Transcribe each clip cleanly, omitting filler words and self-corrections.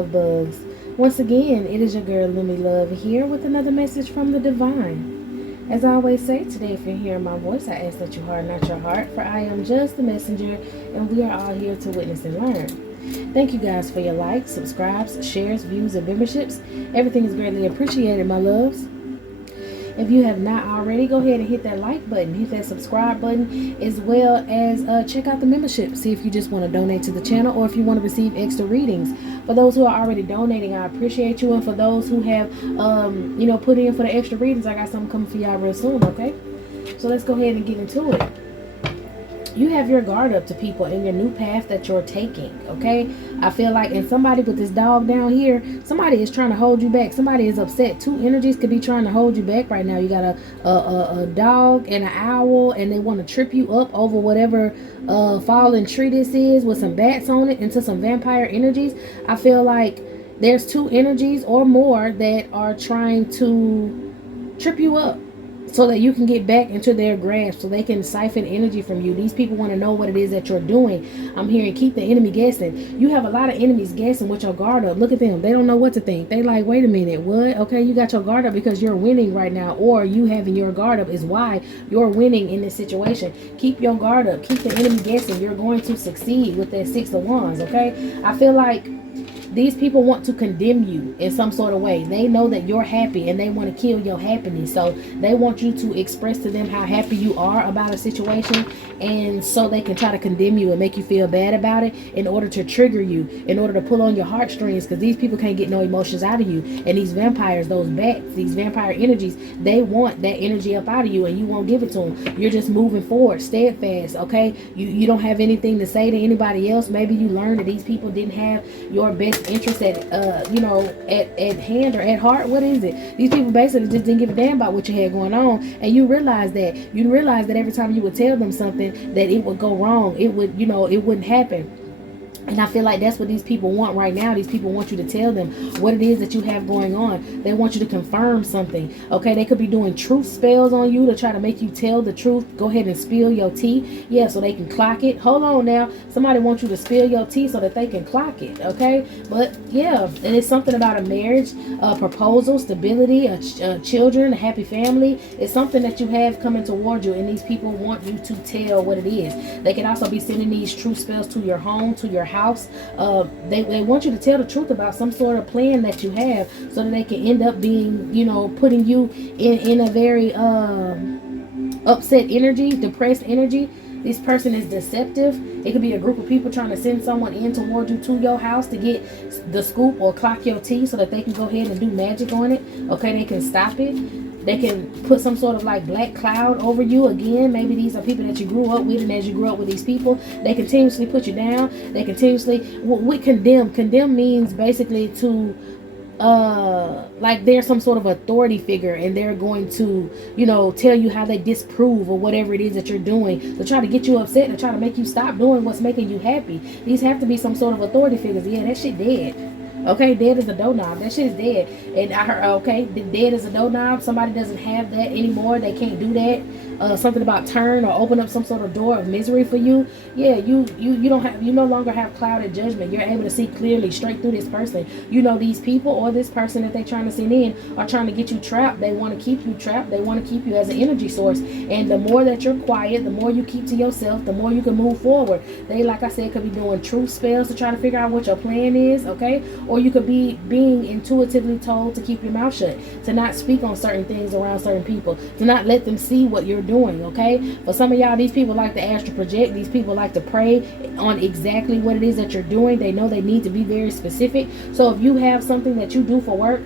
love bugs. Once again, it is your girl Lumi Love here with another message from the divine. As I always say, today if you're hearing my voice, I ask that you harden not your heart, for I am just the messenger, and we are all here to witness and learn. Thank you guys for your likes, subscribes, shares, views, and memberships. Everything is greatly appreciated, my loves. If you have not already, go ahead and hit that like button, hit that subscribe button, as well as check out the membership. See if you just want to donate to the channel or if you want to receive extra readings. For those who are already donating, I appreciate you. And for those who have, put in for the extra readings, I got something coming for y'all real soon, okay? So let's go ahead and get into it. You have your guard up to people in your new path that you're taking, okay? I feel like, and somebody with this dog down here, somebody is trying to hold you back. Somebody is upset. Two energies could be trying to hold you back right now. You got a dog and an owl, and they want to trip you up over whatever fallen tree this is with some bats on it into some vampire energies. I feel like there's two energies or more that are trying to trip you up, so that you can get back into their grasp, so they can siphon energy from you. These people want to know what it is that you're doing. I'm hearing keep the enemy guessing. You have a lot of enemies guessing with your guard up. Look at them. They don't know what to think. They like, wait a minute, what? Okay, you got your guard up because you're winning right now, or you having your guard up is why you're winning in this situation. Keep your guard up. Keep the enemy guessing. You're going to succeed with that Six of Wands, okay? I feel like these people want to condemn you in some sort of way. They know that you're happy and they want to kill your happiness. So they want you to express to them how happy you are about a situation, and so they can try to condemn you and make you feel bad about it in order to trigger you, in order to pull on your heartstrings, because these people can't get no emotions out of you. And these vampires, those bats, these vampire energies, they want that energy up out of you, and you won't give it to them. You're just moving forward, steadfast, okay? You don't have anything to say to anybody else. Maybe you learned that these people didn't have your best interest at hand or at heart. What is it? These people basically just didn't give a damn about what you had going on, and you realize that every time you would tell them something, that it would go wrong, it would, it wouldn't happen. And I feel like that's what these people want right now. These people want you to tell them what it is that you have going on. They want you to confirm something. Okay, they could be doing truth spells on you to try to make you tell the truth. Go ahead and spill your tea. Yeah, so they can clock it. Hold on now. Somebody wants you to spill your tea so that they can clock it. Okay, but yeah, and it's something about a marriage, a proposal, stability, children, a happy family. It's something that you have coming toward you, and these people want you to tell what it is. They can also be sending these truth spells to your home, to your house. They want you to tell the truth about some sort of plan that you have, so that they can end up being, putting you in a very upset energy, depressed energy. This person is deceptive. It could be a group of people trying to send someone in toward you to your house to get the scoop or clock your tea so that they can go ahead and do magic on it. Okay, they can stop it. They can put some sort of like black cloud over you. Again, maybe these are people that you grew up with, and as you grew up with these people, they continuously put you down. They continuously, we condemn. Condemn means basically to, like they're some sort of authority figure, and they're going to, tell you how they disprove or whatever it is that you're doing, to try to get you upset, to try to make you stop doing what's making you happy. These have to be some sort of authority figures. Yeah, that shit dead. Okay, dead as a doorknob. That shit is dead. And I heard, okay, dead as a doorknob. Somebody doesn't have that anymore. They can't do that. Something about turn or open up some sort of door of misery for you. Yeah, you no longer have clouded judgment. You're able to see clearly straight through this person. These people or this person that they're trying to send in are trying to get you trapped. They want to keep you trapped. They want to keep you as an energy source. And the more that you're quiet, the more you keep to yourself, the more you can move forward. They, like I said, could be doing truth spells to try to figure out what your plan is, okay? Or you could be being intuitively told to keep your mouth shut, to not speak on certain things around certain people, to not let them see what you're doing, okay? For some of y'all, these people like to astral project. These people like to prey on exactly what it is that you're doing. They know they need to be very specific. So if you have something that you do for work,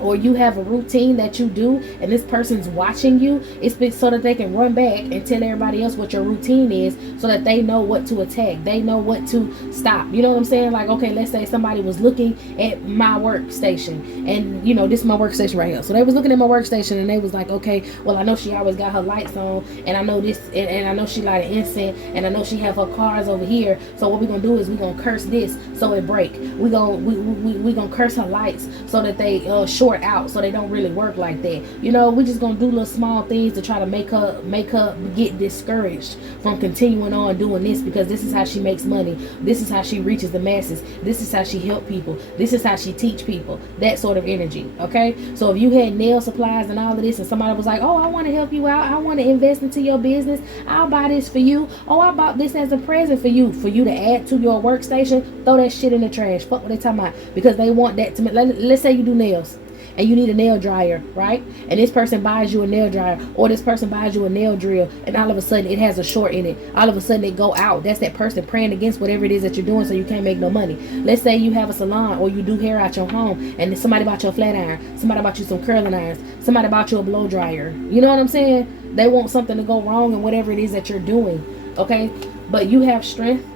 or you have a routine that you do and this person's watching you, it's been so that they can run back and tell everybody else what your routine is, so that they know what to attack, they know what to stop. You know what I'm saying? Like, okay, let's say somebody was looking at my workstation, and this is my workstation right here. So they was looking at my workstation, and they was like, okay, well, I know she always got her lights on, and I know this, and I know she light an incense, and I know she have her cars over here. So what we're gonna do is we're gonna curse this so it break. We gonna curse her lights so that they short out, so they don't really work like that. You know, we just gonna do little small things to try to make her get discouraged from continuing on doing this, because this is how she makes money. This is how she reaches the masses. This is how she help people. This is how she teach people. That sort of energy. Okay, so if you had nail supplies and all of this, and somebody was like, oh, I want to help you out, I want to invest into your business, I'll buy this for you, oh, I bought this as a present for you to add to your workstation, throw that shit in the trash. Fuck what they talking about, because they want that to. Let's say you do nails and you need a nail dryer, right? And this person buys you a nail dryer, or this person buys you a nail drill, and all of a sudden it has a short in it. All of a sudden it go out. That's that person praying against whatever it is that you're doing, so you can't make no money. Let's say you have a salon, or you do hair out your home, and somebody bought you a flat iron, somebody bought you some curling irons, somebody bought you a blow dryer. You know what I'm saying? They want something to go wrong in whatever it is that you're doing, okay? But you have strength.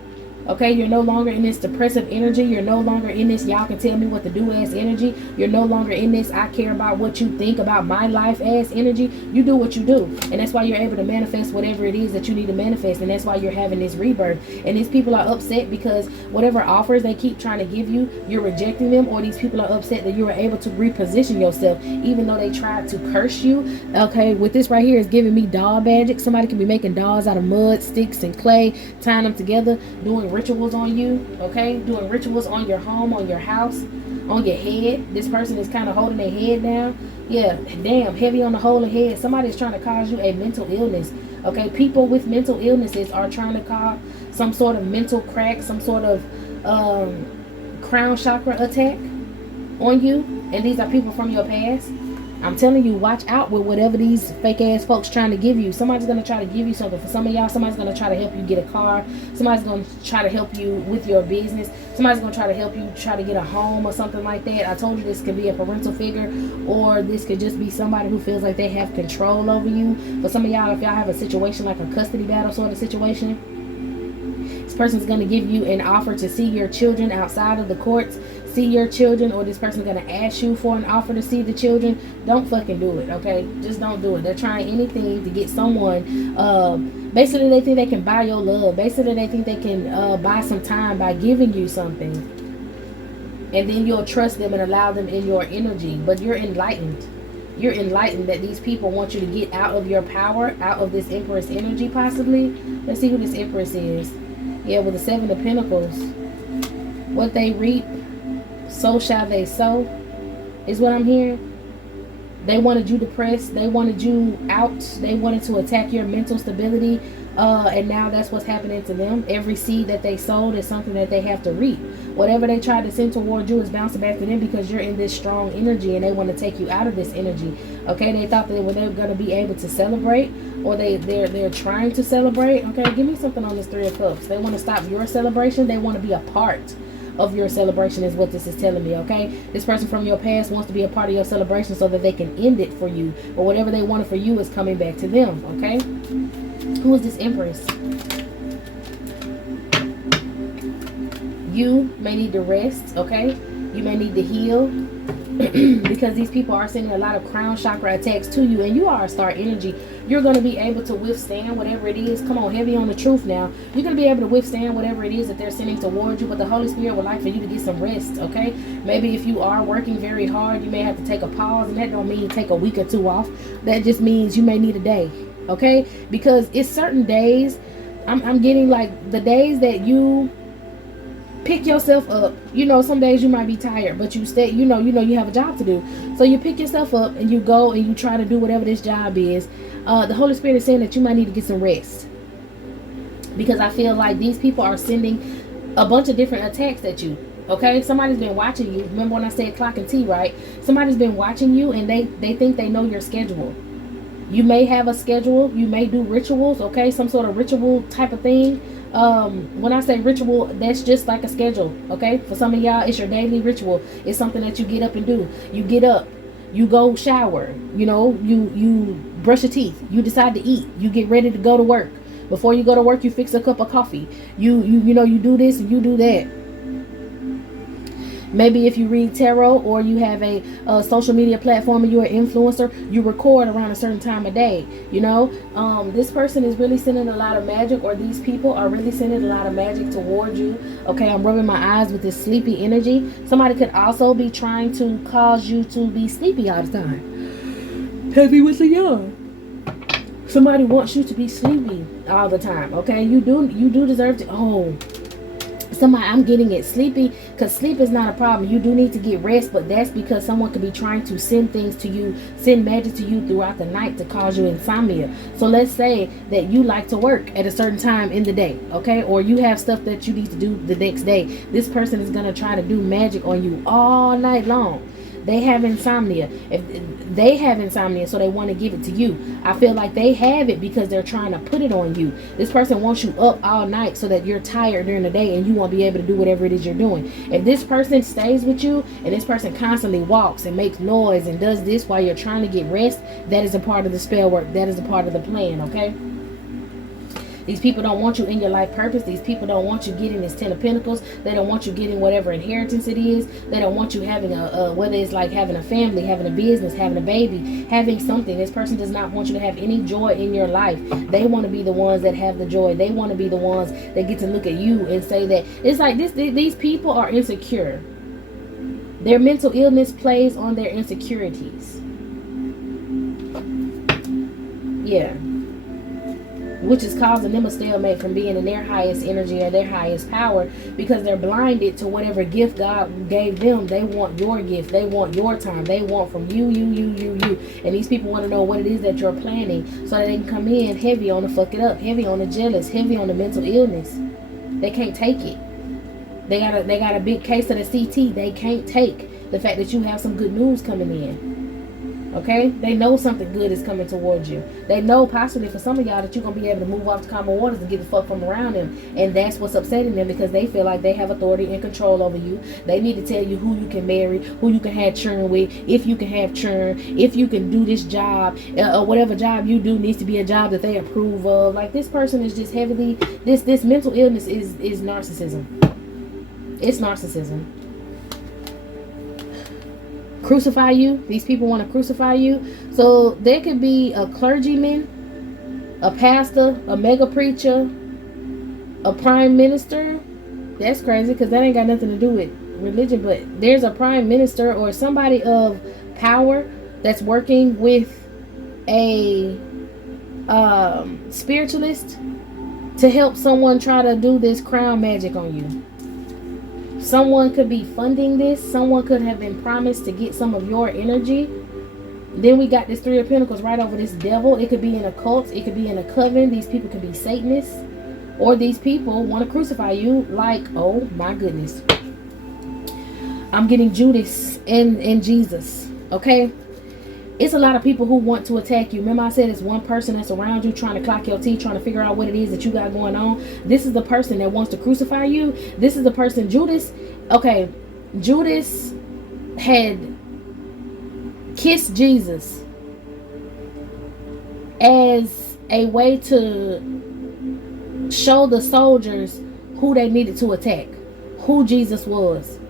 Okay, you're no longer in this depressive energy. You're no longer in this y'all can tell me what to do ass energy. You're no longer in this I care about what you think about my life ass energy. You do what you do, and that's why you're able to manifest whatever it is that you need to manifest, and that's why you're having this rebirth. And these people are upset because whatever offers they keep trying to give you, you're rejecting them, or these people are upset that you were able to reposition yourself even though they tried to curse you. Okay, with this right here is giving me doll magic. Somebody can be making dolls out of mud, sticks, and clay, tying them together, doing rituals on you, okay? Doing rituals on your home, on your house, on your head. This person is kind of holding their head down. Yeah, damn, heavy on the whole head. Somebody's trying to cause you a mental illness, okay? People with mental illnesses are trying to cause some sort of mental crack, some sort of crown chakra attack on you, and these are people from your past. I'm telling you, watch out with whatever these fake ass folks trying to give you. Somebody's going to try to give you something. For some of y'all, somebody's going to try to help you get a car. Somebody's going to try to help you with your business. Somebody's going to try to help you try to get a home or something like that. I told you this could be a parental figure, or this could just be somebody who feels like they have control over you. For some of y'all, if y'all have a situation like a custody battle sort of situation, this person's going to give you an offer to see your children outside of the courts. See your children, or this person's going to ask you for an offer to see the children. Don't fucking do it, okay? Just don't do it. They're trying anything to get someone. Basically, they think they can buy your love. Basically, they think they can buy some time by giving you something. And then you'll trust them and allow them in your energy. But you're enlightened. You're enlightened that these people want you to get out of your power, out of this Empress energy possibly. Let's see who this Empress is. Yeah, with the Seven of Pentacles. What they reap, so shall they sow, is what I'm hearing. They wanted you depressed. They wanted you out. They wanted to attack your mental stability. And now that's what's happening to them. Every seed that they sowed is something that they have to reap. Whatever they tried to send toward you is bouncing back to them, because you're in this strong energy and they want to take you out of this energy. Okay, they thought that they were going to be able to celebrate, or they're trying to celebrate. Okay, give me something on this Three of Cups. They want to stop your celebration. They want to be a part of your celebration, is what this is telling me. Okay, this person from your past wants to be a part of your celebration so that they can end it for you, but whatever they wanted for you is coming back to them. Okay, who is this Empress? You may need to rest. Okay, you may need to heal. Because these people are sending a lot of crown chakra attacks to you, and you are a star energy. You're going to be able to withstand whatever it is. Come on, heavy on the truth now. You're going to be able to withstand whatever it is that they're sending towards you, but the Holy Spirit would like for you to get some rest, okay? Maybe if you are working very hard, you may have to take a pause, and that don't mean take a week or two off. That just means you may need a day, okay? Because it's certain days, I'm getting like the days that you pick yourself up. You know, some days you might be tired, but you stay, you know you have a job to do. So you pick yourself up and you go and you try to do whatever this job is. The Holy Spirit is saying that you might need to get some rest, because I feel like these people are sending a bunch of different attacks at you. Okay, somebody's been watching you. Remember when I said clock and tea, right? Somebody's been watching you, and they think they know your schedule. You may have a schedule. You may do rituals, okay? Some sort of ritual type of thing. When I say ritual, that's just like a schedule, okay? For some of y'all, it's your daily ritual. It's something that you get up and do. You get up, you go shower, you know, you brush your teeth, you decide to eat, you get ready to go to work. Before you go to work, you fix a cup of coffee. You know, you do this and you do that. Maybe if you read tarot or you have a social media platform and you're an influencer, you record around a certain time of day. You know, this person is really sending a lot of magic, or these people are really sending a lot of magic toward you. Okay, I'm rubbing my eyes with this sleepy energy. Somebody could also be trying to cause you to be sleepy all the time. Heavy with the young. Somebody wants you to be sleepy all the time. Okay, you do deserve to. Oh, somebody, I'm getting it, sleepy, because sleep is not a problem. You do need to get rest, but that's because someone could be trying to send things to you, send magic to you throughout the night to cause you insomnia. So let's say that you like to work at a certain time in the day, okay, or you have stuff that you need to do the next day. This person is going to try to do magic on you all night long. They have insomnia. If they have insomnia, so they want to give it to you. I feel like they have it because they're trying to put it on you. This person wants you up all night so that you're tired during the day and you won't be able to do whatever it is you're doing. If this person stays with you and this person constantly walks and makes noise and does this while you're trying to get rest, that is a part of the spell work. That is a part of the plan, okay? These people don't want you in your life purpose. These people don't want you getting this 10 of Pentacles. They don't want you getting whatever inheritance it is. They don't want you having whether it's like having a family, having a business, having a baby, having something. This person does not want you to have any joy in your life. They want to be the ones that have the joy. They want to be the ones that get to look at you and say that it's like this. These people are insecure. Their mental illness plays on their insecurities. Yeah. Which is causing them a stalemate from being in their highest energy or their highest power, because they're blinded to whatever gift God gave them. They want your gift. They want your time. They want from you. And these people want to know what it is that you're planning so that they can come in heavy on the fuck it up, heavy on the jealous, heavy on the mental illness. They can't take it. They got a big case of the CT. They can't take the fact that you have some good news coming in. Okay, they know something good is coming towards you. They know possibly for some of y'all that you're going to be able to move off to calmer waters and get the fuck from around them. And that's what's upsetting them, because they feel like they have authority and control over you. They need to tell you who you can marry, who you can have children with, if you can have children, if you can do this job, or whatever job you do needs to be a job that they approve of. Like, this person is just heavily, this mental illness is narcissism. It's narcissism. Crucify you. These people want to crucify you. So there could be a clergyman, a pastor, a mega preacher, a prime minister. That's crazy, because that ain't got nothing to do with religion. But there's a prime minister or somebody of power that's working with a spiritualist to help someone try to do this crown magic on you. Someone could be funding this. Someone could have been promised to get some of your energy. Then we got this 3 of Pentacles right over this devil. It could be in a cult. It could be in a coven. These people could be Satanists. Or these people want to crucify you like, oh my goodness. I'm getting Judas and Jesus. Okay? It's a lot of people who want to attack you. Remember I said it's one person that's around you trying to clock your teeth, trying to figure out what it is that you got going on. This is the person that wants to crucify you. This is the person, Judas. Okay, Judas had kissed Jesus as a way to show the soldiers who they needed to attack, who Jesus was.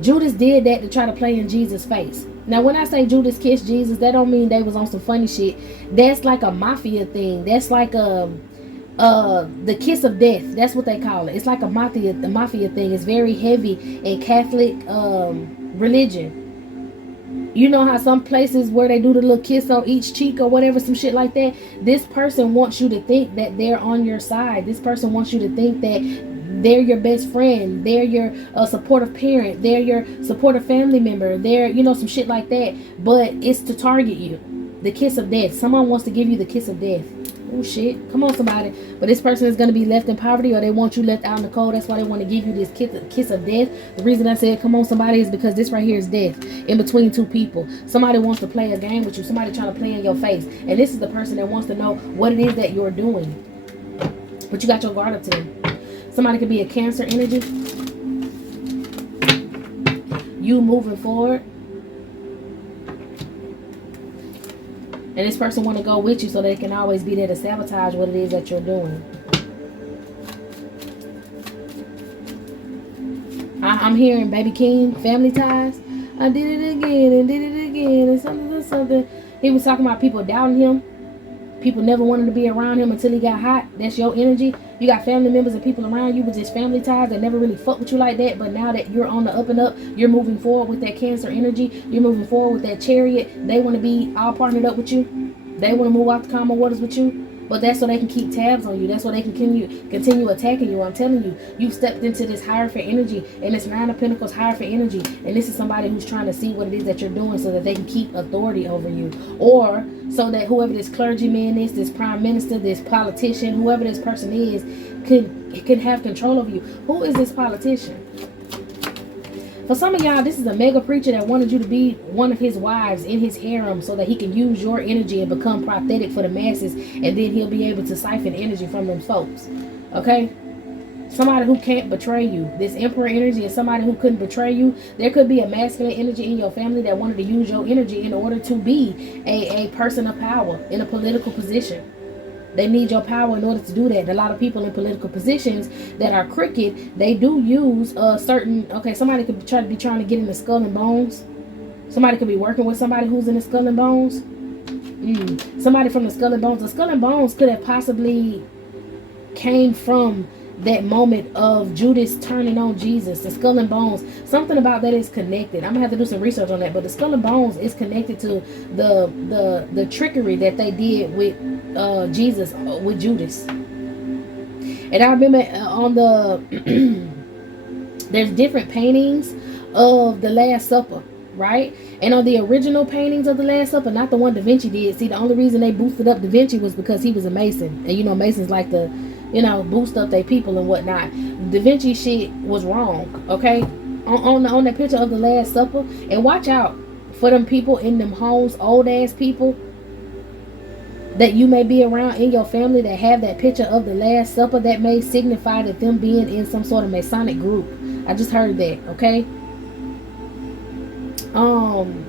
Judas did that to try to play in Jesus' face. Now, when I say Judas kissed Jesus, that don't mean they was on some funny shit. That's like a mafia thing. That's like the kiss of death. That's what they call it. It's like the mafia thing. It's very heavy in Catholic religion. You know how some places where they do the little kiss on each cheek or whatever, some shit like that. This person wants you to think that they're on your side. This person wants you to think that they're your best friend. They're your supportive parent. They're your supportive family member. They're, you know, some shit like that. But it's to target you. The kiss of death. Someone wants to give you the kiss of death. Oh, shit. Come on, somebody. But this person is going to be left in poverty, or they want you left out in the cold. That's why they want to give you this kiss of death. The reason I said, come on, somebody, is because this right here is death in between two people. Somebody wants to play a game with you. Somebody trying to play in your face. And this is the person that wants to know what it is that you're doing. But you got your guard up to them. Somebody could be a Cancer energy. You moving forward. And this person want to go with you so they can always be there to sabotage what it is that you're doing. I'm hearing Baby King, Family Ties. I did it again and did it again and something. He was talking about people doubting him. People never wanted to be around him until he got hot. That's your energy. You got family members and people around you with just family ties that never really fuck with you like that. But now that you're on the up and up, you're moving forward with that Cancer energy. You're moving forward with that Chariot. They want to be all partnered up with you. They want to move out the common waters with you. But that's so they can keep tabs on you. That's so they can continue attacking you. I'm telling you, you've stepped into this Hierophant energy, and it's Nine of Pentacles Hierophant energy. And this is somebody who's trying to see what it is that you're doing so that they can keep authority over you. Or so that whoever this clergyman is, this prime minister, this politician, whoever this person is, can have control of you. Who is this politician? For some of y'all, this is a mega preacher that wanted you to be one of his wives in his harem so that he can use your energy and become prophetic for the masses, and then he'll be able to siphon energy from them folks. Okay? Somebody who can't betray you. This Emperor energy is somebody who couldn't betray you. There could be a masculine energy in your family that wanted to use your energy in order to be a person of power in a political position. They need your power in order to do that. And a lot of people in political positions that are crooked, they do use certain... Okay, somebody could be trying to get in the Skull and Bones. Somebody could be working with somebody who's in the Skull and Bones. Somebody from the Skull and Bones. The Skull and Bones could have possibly came from that moment of Judas turning on Jesus. The Skull and Bones, something about that is connected. I'm gonna have to do some research on that, but the Skull and Bones is connected to the trickery that they did with Jesus, with Judas. And I remember on the there's different paintings of the Last Supper, right? And on the original paintings of the Last Supper, not the one Da Vinci did. See, the only reason they boosted up Da Vinci was because he was a Mason, and you know Masons like to, you know, boost up their people and whatnot. Da Vinci shit was wrong, okay? On that picture of the Last Supper, and watch out for them people in them homes, old ass people that you may be around in your family that have that picture of the Last Supper. That may signify that them being in some sort of Masonic group. I just heard that, okay? On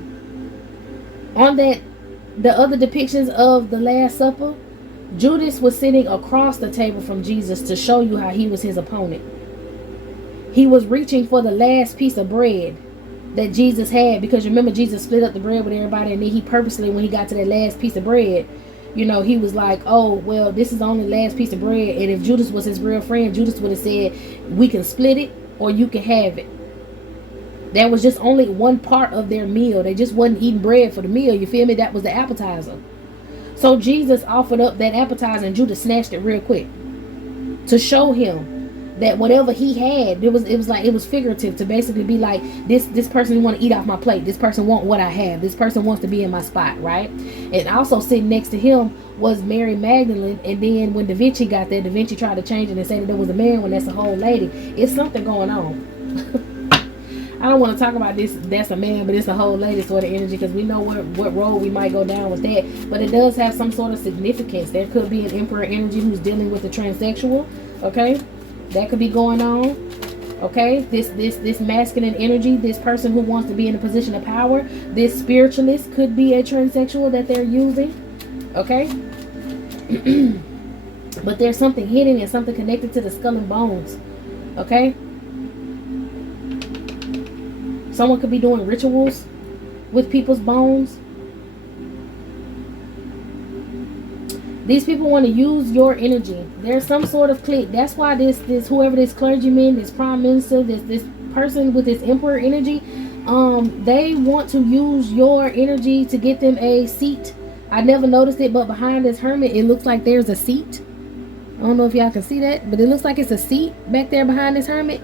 that, the other depictions of the Last Supper, Judas was sitting across the table from Jesus to show you how he was his opponent. He was reaching for the last piece of bread that Jesus had, because remember Jesus split up the bread with everybody, and then he purposely, when he got to that last piece of bread, you know, he was like, oh, well, this is the only last piece of bread. And if Judas was his real friend, Judas would have said, we can split it or you can have it. That was just only one part of their meal. They just wasn't eating bread for the meal. You feel me? That was the appetizer. So Jesus offered up that appetizer, and Judas snatched it real quick to show him that whatever he had, it was figurative, to basically be like, this person want to eat off my plate. This person want what I have. This person wants to be in my spot, right? And also sitting next to him was Mary Magdalene. And then when Da Vinci got there, Da Vinci tried to change it and say that there was a man when that's a whole lady. It's something going on. I don't want to talk about this, that's a man, but it's a whole lady sort of energy, because we know what road we might go down with that. But it does have some sort of significance. There could be an Emperor energy who's dealing with the transsexual, okay? That could be going on, okay? This masculine energy, this person who wants to be in a position of power, this spiritualist could be a transsexual that they're using, okay? But there's something hidden and something connected to the Skull and Bones, okay? Someone could be doing rituals with people's bones. These people want to use your energy. There's some sort of clique. That's why this whoever this clergyman, this prime minister, this person with this emperor energy, they want to use your energy to get them a seat. I never noticed it, but behind this hermit, it looks like there's a seat. I don't know if y'all can see that, but it looks like it's a seat back there behind this hermit.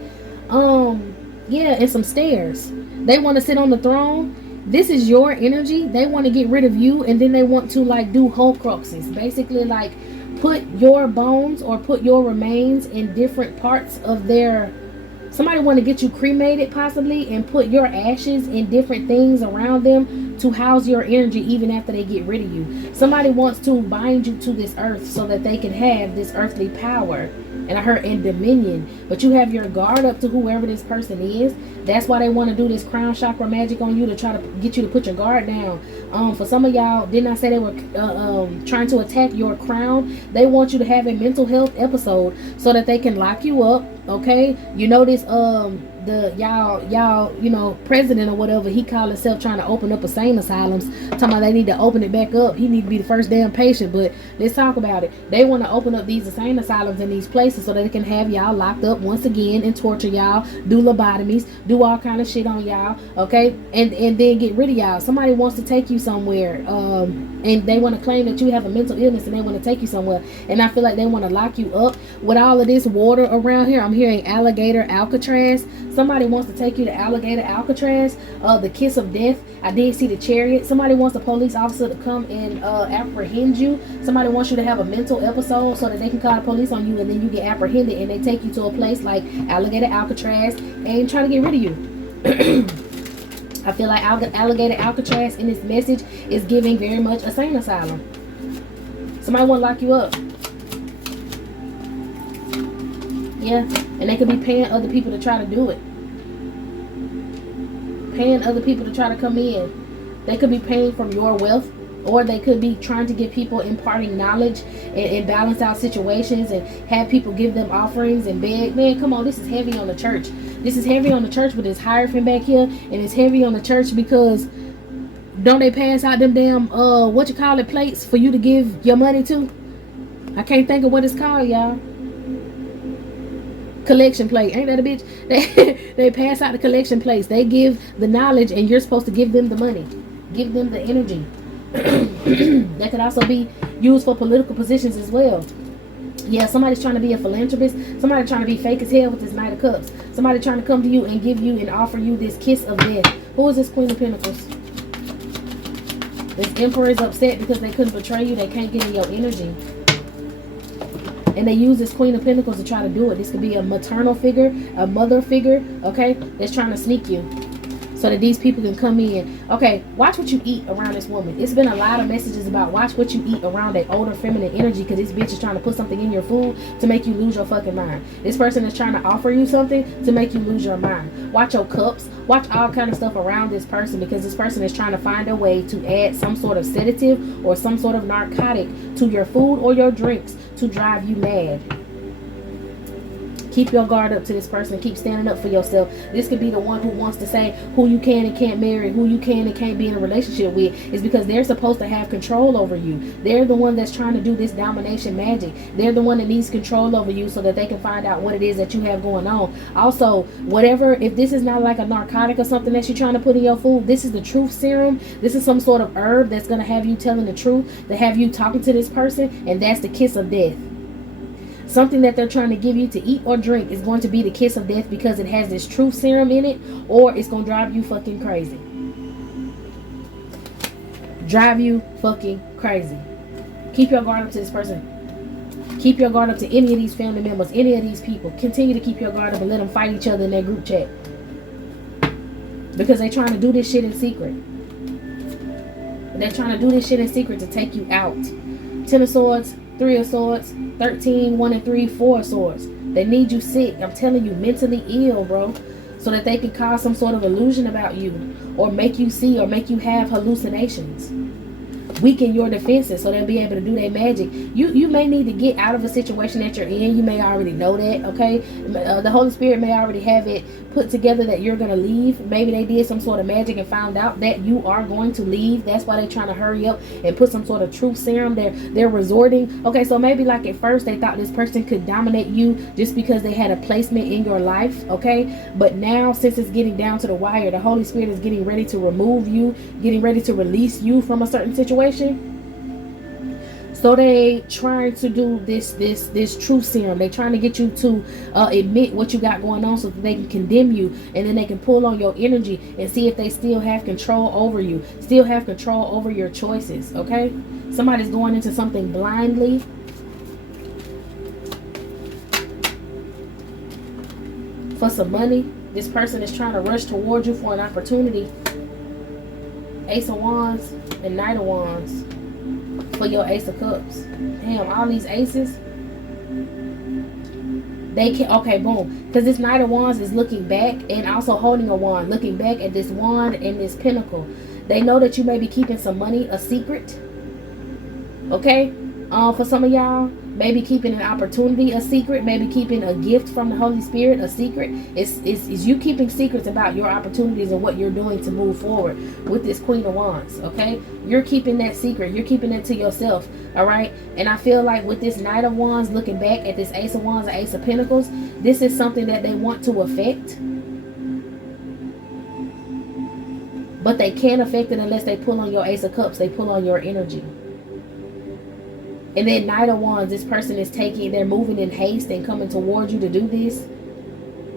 Yeah, and some stairs. They want to sit on the throne. This is your energy. They want to get rid of you, and then they want to like do Horcruxes. Basically like put your bones or put your remains in different parts of their... Somebody want to get you cremated possibly, and put your ashes in different things around them to house your energy even after they get rid of you. Somebody wants to bind you to this earth so that they can have this earthly power. And I heard in dominion, but you have your guard up to whoever this person is. That's why they want to do this crown chakra magic on you, to try to get you to put your guard down. For some of y'all, didn't I say they were trying to attack your crown? They want you to have a mental health episode so that they can lock you up. Okay, you know this the y'all you know, president or whatever, he called himself trying to open up insane asylums, talking about they need to open it back up. He need to be the first damn patient. But let's talk about it. They want to open up these insane asylums in these places so that they can have y'all locked up once again and torture y'all, do lobotomies, do all kind of shit on y'all, okay, and then get rid of y'all. Somebody wants to take you somewhere, and they want to claim that you have a mental illness and they want to take you somewhere, and I feel like they want to lock you up with all of this water around here. I'm hearing alligator Alcatraz. Somebody wants to take you to alligator Alcatraz, the kiss of death. I did see the chariot. Somebody wants the police officer to come and apprehend you. Somebody wants you to have a mental episode so that they can call the police on you, and then you get apprehended and they take you to a place like alligator Alcatraz and try to get rid of you. I feel like alligator Alcatraz in this message is giving very much a insane asylum. Somebody want to lock you up. Yeah, and they could be paying other people to try to do it. Paying other people to try to come in. They could be paying from your wealth, or they could be trying to get people imparting knowledge and balance out situations and have people give them offerings and beg. Man, come on, this is heavy on the church. This is heavy on the church with this hierophant back here, and it's heavy on the church because don't they pass out them damn plates for you to give your money to? I can't think of what it's called, y'all. Collection plate, ain't that a bitch? They pass out the collection plates. They give the knowledge and you're supposed to give them the money, give them the energy. That could also be used for political positions as well. Yeah, somebody's trying to be a philanthropist. Somebody trying to be fake as hell with this Knight of Cups. Somebody trying to come to you and give you and offer you this kiss of death. Who is this Queen of Pentacles? This Emperor is upset because they couldn't betray you. They can't get in your energy. And they use this Queen of Pentacles to try to do it. This could be a maternal figure, a mother figure, okay, that's trying to sneak you so that these people can come in. Okay, watch what you eat around this woman. It's been a lot of messages about watch what you eat around that older feminine energy, because this bitch is trying to put something in your food to make you lose your fucking mind. This person is trying to offer you something to make you lose your mind. Watch your cups. Watch all kind of stuff around this person, because this person is trying to find a way to add some sort of sedative or some sort of narcotic to your food or your drinks to drive you mad. Keep your guard up to this person. Keep standing up for yourself. This could be the one who wants to say who you can and can't marry, who you can and can't be in a relationship with. Is because they're supposed to have control over you. They're the one that's trying to do this domination magic. They're the one that needs control over you so that they can find out what it is that you have going on. Also, whatever, if this is not like a narcotic or something that you're trying to put in your food, this is the truth serum. This is some sort of herb that's going to have you telling the truth, to have you talking to this person, and that's the kiss of death. Something that they're trying to give you to eat or drink is going to be the kiss of death, because it has this truth serum in it, or it's going to drive you fucking crazy. Drive you fucking crazy. Keep your guard up to this person. Keep your guard up to any of these family members, any of these people. Continue to keep your guard up and let them fight each other in their group chat, because they're trying to do this shit in secret. They're trying to do this shit in secret to take you out. 10 of Swords, 3 of Swords, 13, 1 and 3, 4 of Swords. They need you sick. I'm telling you, mentally ill, bro. So that they can cause some sort of illusion about you, or make you see or make you have hallucinations. Weaken your defenses so they'll be able to do their magic. You may need to get out of a situation that you're in. You may already know that, okay? The Holy Spirit may already have it put together that you're going to leave. Maybe they did some sort of magic and found out that you are going to leave. That's why they're trying to hurry up and put some sort of truth serum. They're resorting. Okay, so maybe like at first they thought this person could dominate you just because they had a placement in your life, okay? But now, since it's getting down to the wire, the Holy Spirit is getting ready to remove you, getting ready to release you from a certain situation. So they trying to do this truth serum. They trying to get you to admit what you got going on so that they can condemn you, and then they can pull on your energy and see if they still have control over you, still have control over your choices, okay? Somebody's going into something blindly. For some money. This person is trying to rush towards you for an opportunity. Ace of Wands and Knight of Wands for your Ace of Cups. Damn, all these aces. They can, okay, boom. Because this Knight of Wands is looking back and also holding a wand. Looking back at this wand and this pentacle. They know that you may be keeping some money a secret. Okay? For some of y'all, maybe keeping an opportunity a secret, maybe keeping a gift from the Holy Spirit a secret. Is you keeping secrets about your opportunities and what you're doing to move forward with this Queen of Wands, okay? You're keeping that secret. You're keeping it to yourself, all right? And I feel like with this Knight of Wands, looking back at this Ace of Wands and Ace of Pentacles, this is something that they want to affect. But they can't affect it unless they pull on your Ace of Cups. They pull on your energy. And then Knight of Wands, this person is they're moving in haste and coming towards you to do this.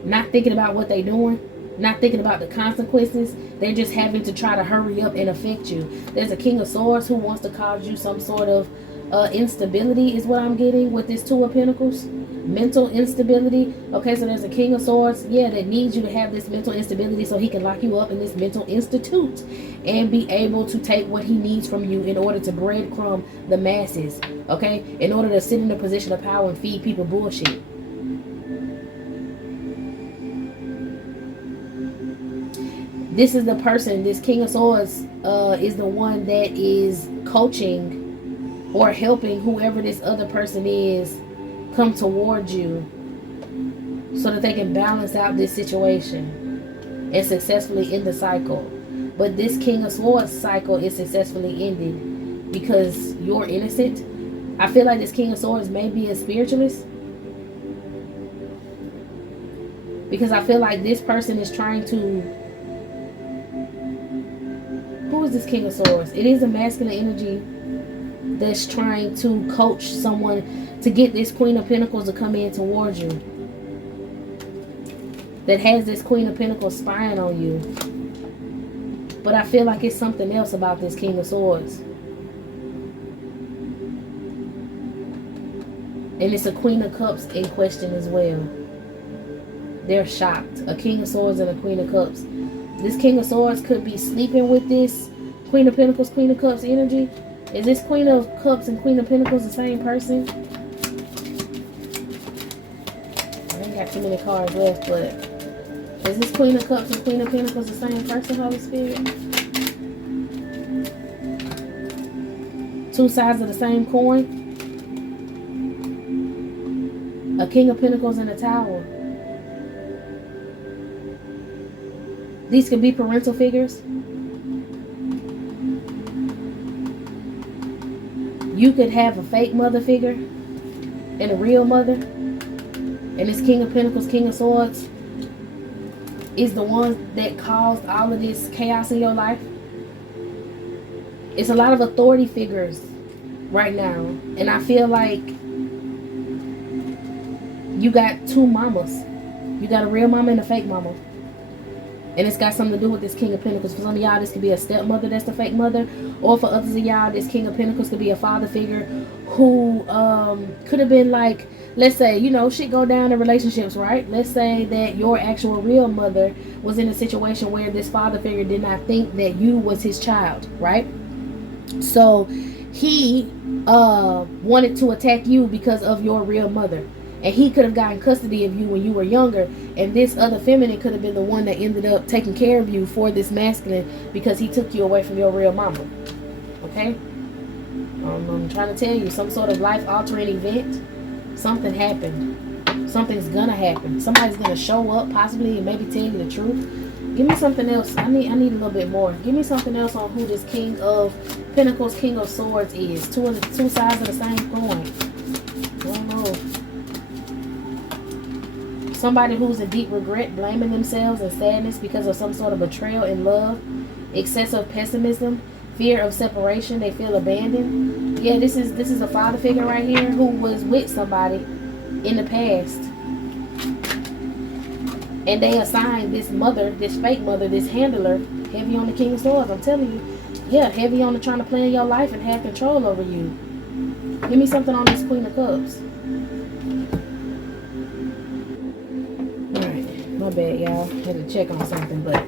Not thinking about what they're doing. Not thinking about the consequences. They're just having to try to hurry up and affect you. There's a King of Swords who wants to cause you some sort of instability is what I'm getting with this Two of Pentacles. Mental instability. Okay, so there's a King of Swords, yeah, that needs you to have this mental instability so he can lock you up in this mental institute and be able to take what he needs from you in order to breadcrumb the masses, okay, in order to sit in a position of power and feed people bullshit. This is the person, this King of Swords is the one that is coaching or helping whoever this other person is come towards you so that they can balance out this situation and successfully end the cycle. But this King of Swords cycle is successfully ended because you're innocent. I feel like this King of Swords may be a spiritualist, because I feel like this person is trying to... Who is this King of Swords? It is a masculine energy that's trying to coach someone to get this Queen of Pentacles to come in towards you. That has this Queen of Pentacles spying on you. But I feel like it's something else about this King of Swords. And it's a Queen of Cups in question as well. They're shocked. A King of Swords and a Queen of Cups. This King of Swords could be sleeping with this Queen of Pentacles, Queen of Cups energy. Is this Queen of Cups and Queen of Pentacles the same person? I ain't got too many cards left, but is this Queen of Cups and Queen of Pentacles the same person, Holy Spirit? Two sides of the same coin. A King of Pentacles and a Tower. These could be parental figures. You could have a fake mother figure and a real mother. And this King of Pentacles, King of Swords is the one that caused all of this chaos in your life. It's a lot of authority figures right now. And I feel like you got two mamas. You got a real mama and a fake mama. And it's got something to do with this King of Pentacles. For some of y'all, this could be a stepmother that's the fake mother. Or for others of y'all, this King of Pentacles could be a father figure who could have been like, let's say, you know, shit go down in relationships, right? Let's say that your actual real mother was in a situation where this father figure did not think that you was his child, right? So he wanted to attack you because of your real mother. And he could have gotten custody of you when you were younger. And this other feminine could have been the one that ended up taking care of you for this masculine because he took you away from your real mama. Okay? I'm trying to tell you, some sort of life-altering event. Something happened. Something's gonna happen. Somebody's gonna show up possibly and maybe tell you the truth. Give me something else. I need a little bit more. Give me something else on who this King of Pentacles, King of Swords is. Two sides of the same coin. I don't know. Somebody who's in deep regret, blaming themselves and sadness because of some sort of betrayal in love, excessive pessimism, fear of separation. They feel abandoned. Yeah, this is a father figure right here who was with somebody in the past, and they assigned this mother, this fake mother, this handler, heavy on the King of Swords. I'm telling you, yeah, heavy on the trying to plan your life and have control over you. Give me something on this Queen of Cups. My bad, y'all. Had to check on something, but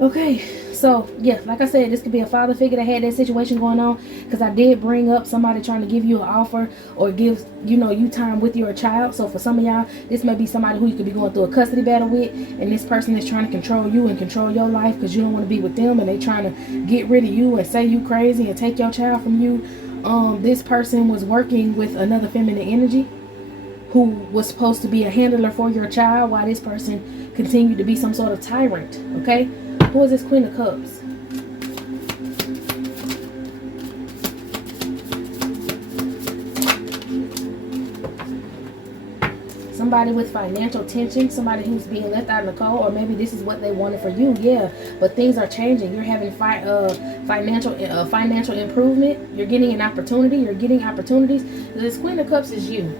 okay. So yeah, like I said, this could be a father figure that had that situation going on, because I did bring up somebody trying to give you an offer or give you time with your child. So for some of y'all, this may be somebody who you could be going through a custody battle with, and this person is trying to control you and control your life because you don't want to be with them, and they trying to get rid of you and say you crazy and take your child from you. this person was working with another feminine energy who was supposed to be a handler for your child, while this person continued to be some sort of tyrant. Okay, who is this Queen of Cups? Somebody with financial tension, somebody who's being left out in the cold, or maybe this is what they wanted for you. Yeah, but things are changing. You're having financial improvement. You're getting an opportunity. You're getting opportunities. This Queen of Cups is you.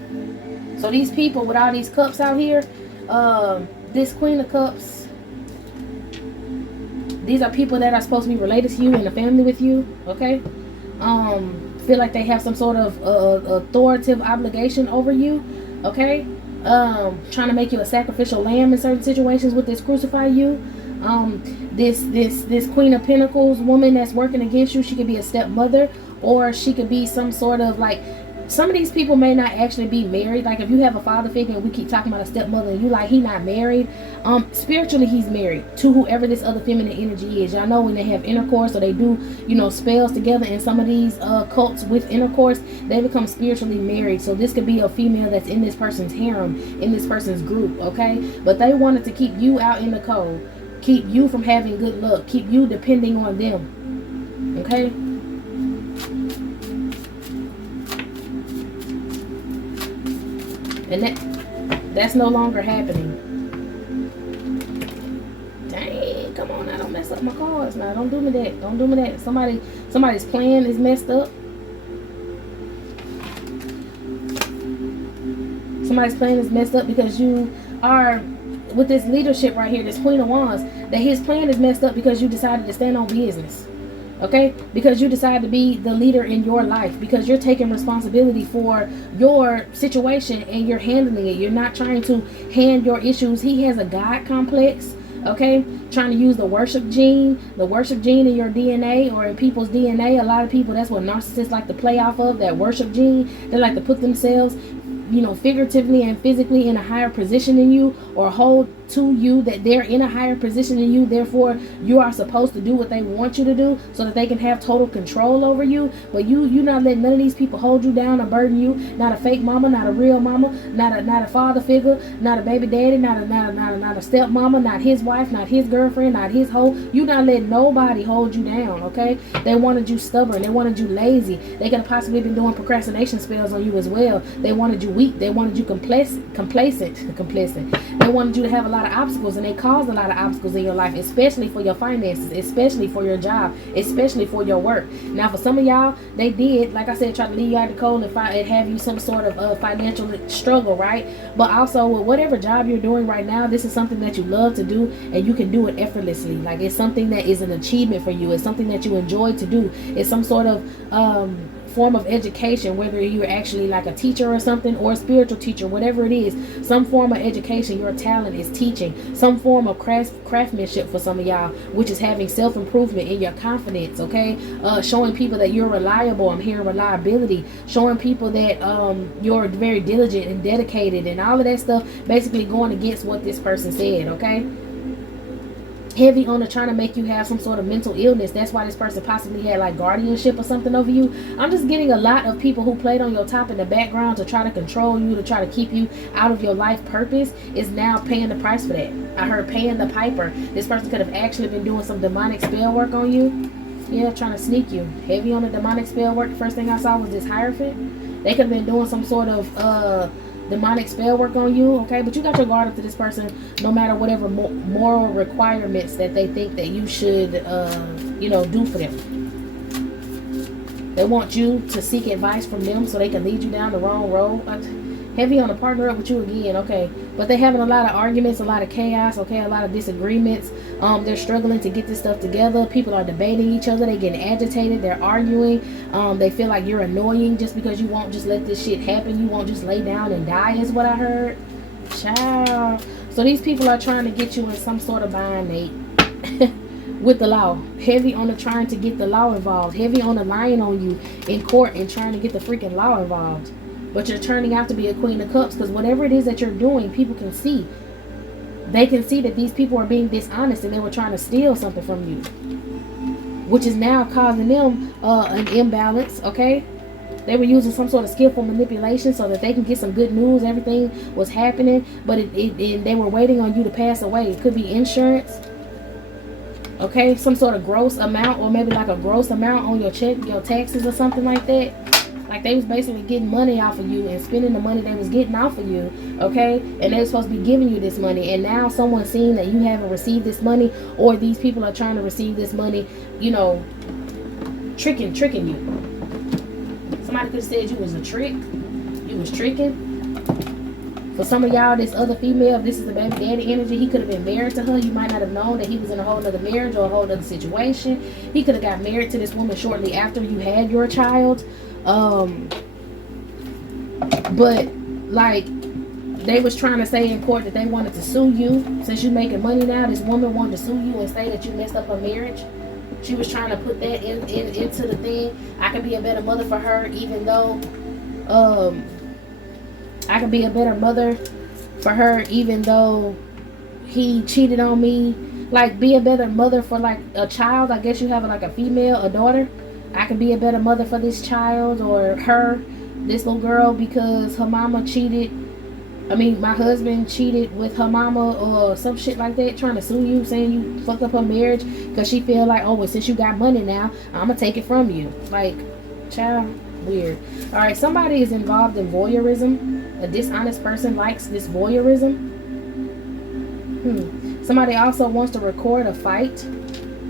So these people with all these cups out here, this Queen of Cups, these are people that are supposed to be related to you and a family with you. Okay, feel like they have some sort of authoritative obligation over you. Okay. Trying to make you a sacrificial lamb in certain situations with this crucify you. This Queen of Pentacles woman that's working against you, she could be a stepmother, or she could be some sort of like, some of these people may not actually be married. Like if you have a father figure and we keep talking about a stepmother and you like he not married, spiritually he's married to whoever this other feminine energy is. Y'all know when they have intercourse or they do, you know, spells together in some of these cults with intercourse, they become spiritually married. So this could be a female that's in this person's harem, in this person's group. Okay, but they wanted to keep you out in the cold, keep you from having good luck, keep you depending on them. Okay. And that's no longer happening. Dang, come on now, don't mess up my cards now. Don't do me that. Don't do me that. Somebody's plan is messed up. Somebody's plan is messed up because you are with this leadership right here, this Queen of Wands, that his plan is messed up because you decided to stand on business. Okay, because you decide to be the leader in your life, because you're taking responsibility for your situation and you're handling it. You're not trying to hand your issues. He has a God complex. Okay, trying to use the worship gene in your DNA or in people's DNA. A lot of people, that's what narcissists like to play off of, that worship gene. They like to put themselves, you know, figuratively and physically in a higher position than you, or hold to you that they're in a higher position than you, therefore you are supposed to do what they want you to do so that they can have total control over you. But you're not letting none of these people hold you down or burden you. Not a fake mama, not a real mama, not a father figure, not a baby daddy, not a step mama, not his wife, not his girlfriend, not his hoe. You not letting nobody hold you down. Okay, they wanted you stubborn, they wanted you lazy, they could have possibly been doing procrastination spells on you as well. They wanted you weak, they wanted you complacent. They wanted you to have a lot of obstacles, and they caused a lot of obstacles in your life, especially for your finances, especially for your job, especially for your work. Now for some of y'all, they did, like I said, try to leave you out of the cold and have you some sort of financial struggle, right? But also with whatever job you're doing right now, this is something that you love to do and you can do it effortlessly. Like it's something that is an achievement for you. It's something that you enjoy to do. It's some sort of form of education, whether you're actually like a teacher or something, or a spiritual teacher, whatever it is, some form of education. Your talent is teaching, some form of craftsmanship for some of y'all, which is having self-improvement in your confidence. Okay, showing people that you're reliable. I'm hearing reliability. Showing people that you're very diligent and dedicated and all of that stuff, basically going against what this person said. Okay, heavy on the trying to make you have some sort of mental illness. That's why this person possibly had like guardianship or something over you. I'm just getting a lot of people who played on your top in the background to try to control you, to try to keep you out of your life purpose, is now paying the price for that. I heard paying the piper. This person could have actually been doing some demonic spell work on you. Yeah, trying to sneak you. Heavy on the demonic spell work. The first thing I saw was this Hierophant. They could have been doing some sort of demonic spell work on you. Okay, but you got your guard up to this person no matter whatever moral requirements that they think that you should do for them. They want you to seek advice from them so they can lead you down the wrong road. Heavy on the partner up with you again. Okay, but they're having a lot of arguments, a lot of chaos. Okay, a lot of disagreements. They're struggling to get this stuff together. People are debating each other. They're getting agitated. They're arguing. They feel like you're annoying just because you won't just let this shit happen. You won't just lay down and die, is what I heard. Child. So these people are trying to get you in some sort of bind, Nate. With the law. Heavy on the trying to get the law involved. Heavy on the lying on you in court and trying to get the freaking law involved. But you're turning out to be a Queen of Cups, because whatever it is that you're doing, people can see. They can see that these people are being dishonest and they were trying to steal something from you, which is now causing them an imbalance. Okay, They were using some sort of skillful manipulation so that they can get some good news. Everything was happening, but they were waiting on you to pass away. It could be insurance, okay, some sort of gross amount, or maybe like a gross amount on your check, your taxes or something like that. Like they was basically getting money off of you and spending the money they was getting off of you, okay? And they were supposed to be giving you this money, and now someone's seeing that you haven't received this money, or these people are trying to receive this money, you know, tricking you. Somebody could have said you was a trick. You was tricking. For some of y'all, this other female, this is the baby daddy energy. He could have been married to her. You might not have known that he was in a whole other marriage or a whole other situation. He could have got married to this woman shortly after you had your child. But like they was trying to say in court that they wanted to sue you. Since you making money now, this woman wanted to sue you and say that you messed up her marriage. She was trying to put that into the thing. I could be a better mother for her, even though I could be a better mother for her even though he cheated on me. Like, be a better mother for like a child. I guess you have like a female, a daughter. I could be a better mother for this child or her, this little girl, because her mama cheated. I mean, my husband cheated with her mama or some shit like that, trying to sue you, saying you fucked up her marriage because she feel like, oh, well, since you got money now, I'm going to take it from you. Like, child, weird. All right, somebody is involved in voyeurism. A dishonest person likes this voyeurism. Somebody also wants to record a fight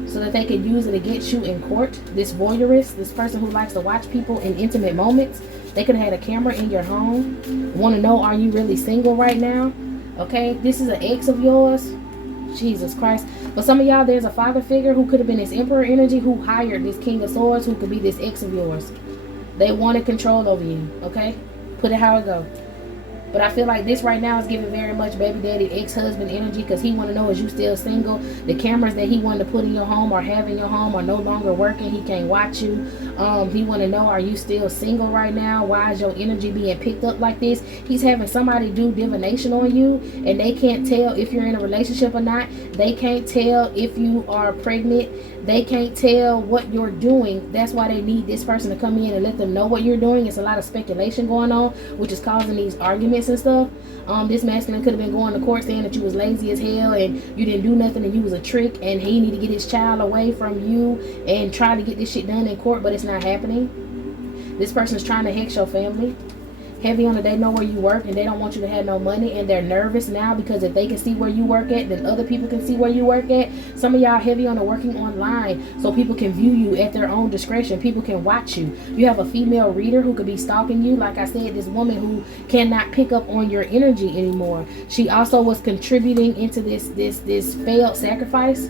so that they could use it against you in court. This voyeurist, this person who likes to watch people in intimate moments. They could have had a camera in your home. Want to know, are you really single right now? Okay, this is an ex of yours. Jesus Christ. For some of y'all, there's a father figure who could have been this emperor energy who hired this king of swords who could be this ex of yours. They wanted control over you, okay? Put it how it go. But I feel like this right now is giving very much baby daddy ex-husband energy, because he want to know, is you still single? The cameras that he wanted to put in your home or have in your home are no longer working. He can't watch you. He want to know, are you still single right now? Why is your energy being picked up like this? He's having somebody do divination on you, and they can't tell if you're in a relationship or not. They can't tell if you are pregnant. They can't tell what you're doing. That's why they need this person to come in and let them know what you're doing. It's a lot of speculation going on, which is causing these arguments and stuff. This masculine could have been going to court saying that you was lazy as hell and you didn't do nothing and you was a trick, and he need to get his child away from you and try to get this shit done in court, but it's not happening. This person is trying to hex your family. Heavy on it, they know where you work and they don't want you to have no money, and they're nervous now because if they can see where you work at, then other people can see where you work at. Some of y'all heavy on the working online so people can view you at their own discretion. People can watch you. You have a female reader who could be stalking you. Like I said, this woman who cannot pick up on your energy anymore. She also was contributing into this failed sacrifice.